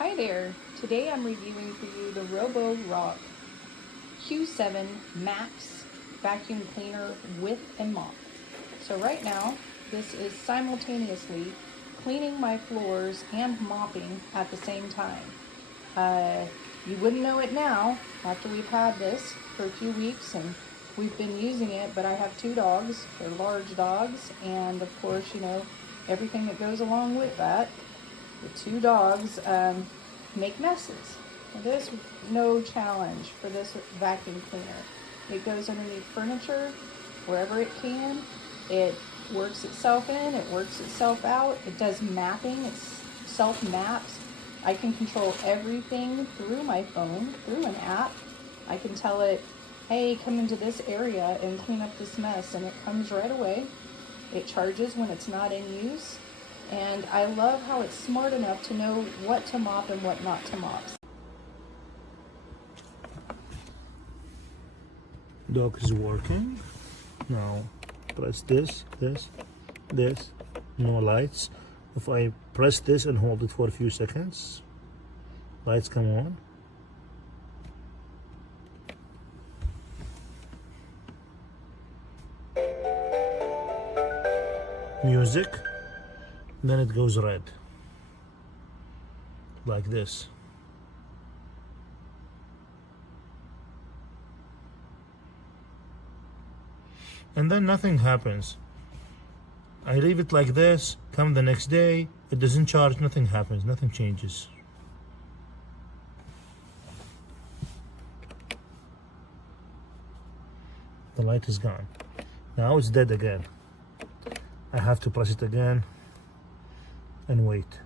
Hi there, today I'm reviewing for you the roborock Q7 Max vacuum cleaner with and mop. So right now this is simultaneously cleaning my floors and mopping at the same time. You wouldn't know it now after we've had this for a few weeks and we've been using it, but I have two dogs. They're large dogs, and of course, you know, everything that goes along with that. The two dogs make messes. Now, there's no challenge for this vacuum cleaner. It goes underneath furniture, wherever it can. It works itself in, it works itself out. It does mapping, it self-maps. I can control everything through my phone, through an app. I can tell it, hey, come into this area and clean up this mess, and it comes right away. It charges when it's not in use. And I love how it's smart enough to know what to mop and what not to mop. Dock is working. Now press this, no lights. If I press this and hold it for a few seconds, lights come on. Music, then it goes red, like this. And then nothing happens. I leave it like this, come the next day, it doesn't charge, nothing happens, nothing changes. The light is gone. Now it's dead again. I have to press it again and wait.